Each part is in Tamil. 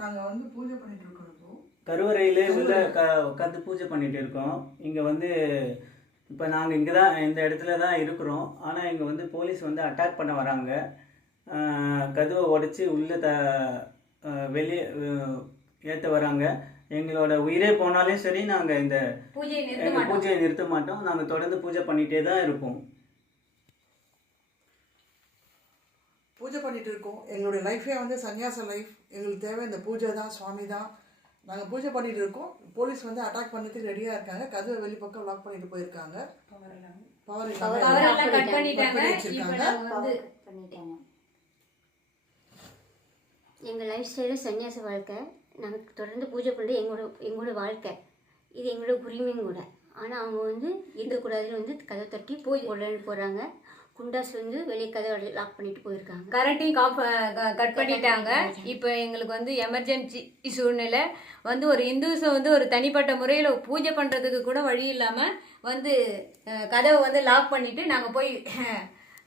நாங்கள் வந்து பூஜை பண்ணிட்டு இருக்கோம். கருவறையிலே உள்ள உட்காந்து பூஜை பண்ணிட்டு இருக்கோம். இங்கே வந்து இப்போ நாங்கள் இங்கே தான் இந்த இடத்துல தான் இருக்கிறோம். ஆனால் இங்கே வந்து போலீஸ் வந்து அட்டாக் பண்ண வராங்க. கதவை உடைச்சி உள்ளே வெளியே ஏற்ற வராங்க. எங்களோட உயிரே போனாலும் சரி நாங்கள் இந்த பூஜையை நிறுத்த மாட்டோம். நாங்கள் தொடர்ந்து பூஜை பண்ணிகிட்டே தான் இருப்போம். பூஜை பண்ணிட்டு இருக்கோம். எங்களுடைய லைஃபே வந்து சன்னியாச லைஃப். எங்களுக்கு தேவை இந்த பூஜை தான், சுவாமி தான். நாங்கள் பூஜை பண்ணிட்டு இருக்கோம். போலீஸ் வந்து அட்டாக் பண்ணதுக்கு ரெடியாக இருக்காங்க. கதவை வெளிப்பக்கம் லாக் பண்ணிட்டு போயிருக்காங்க. எங்கள் லைஃப் ஸ்டைலு சன்னியாச வாழ்க்கை. நாங்கள் தொடர்ந்து பூஜை பண்ணுறது எங்களோட வாழ்க்கை. இது எங்களோட உரிமையும் கூட. ஆனால் அவங்க வந்து இருக்கக்கூடாதுன்னு வந்து கதை தட்டி போய் உடனே போகிறாங்க. குண்டாஸ் வந்து வெளியே கதவை லாக் பண்ணிட்டு போயிருக்காங்க. கரண்ட்டையும் கட் பண்ணிட்டாங்க. இப்போ எங்களுக்கு வந்து எமர்ஜென்சி சூழ்நிலை வந்து ஒரு இந்துஸை வந்து ஒரு தனிப்பட்ட முறையில் பூஜை பண்ணுறதுக்கு கூட வழி இல்லாமல் வந்து கதவை வந்து லாக் பண்ணிவிட்டு நாங்கள் போய்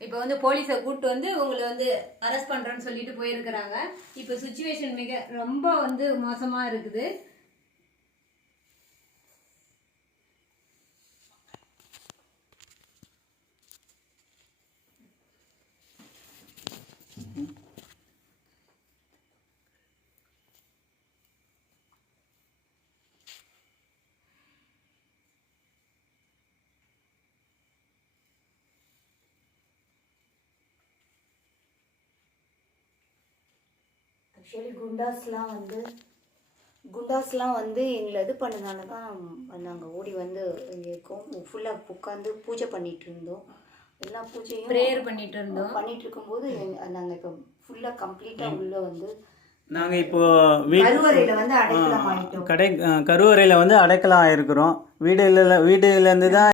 இப்போ வந்து போலீஸை கூப்பிட்டு வந்து உங்களை வந்து அரெஸ்ட் பண்ணுறேன்னு சொல்லிட்டு போயிருக்கிறாங்க. இப்போ சுச்சுவேஷன் ரொம்ப வந்து மோசமாக இருக்குது. ஆக்சுவலி குண்டாஸ்லாம் வந்து எங்களை இது பண்ணனால தான் நாங்கள் ஓடி வந்து இங்கே இருக்கோம். ஃபுல்லாக உட்காந்து பூஜை பண்ணிகிட்டு இருந்தோம். எல்லா பூஜையும் ப்ரேயர் பண்ணிட்டு இருக்கும்போது நாங்கள் இப்போ ஃபுல்லாக கம்ப்ளீட்டாக உள்ளே வந்து நாங்கள் இப்போ கருவறையில் வந்து அடைக்கலாம் ஆகிட்டோம். கருவறையில் வந்து அடைக்கலாம் ஆகிருக்கிறோம். வீடுலேருந்து தான்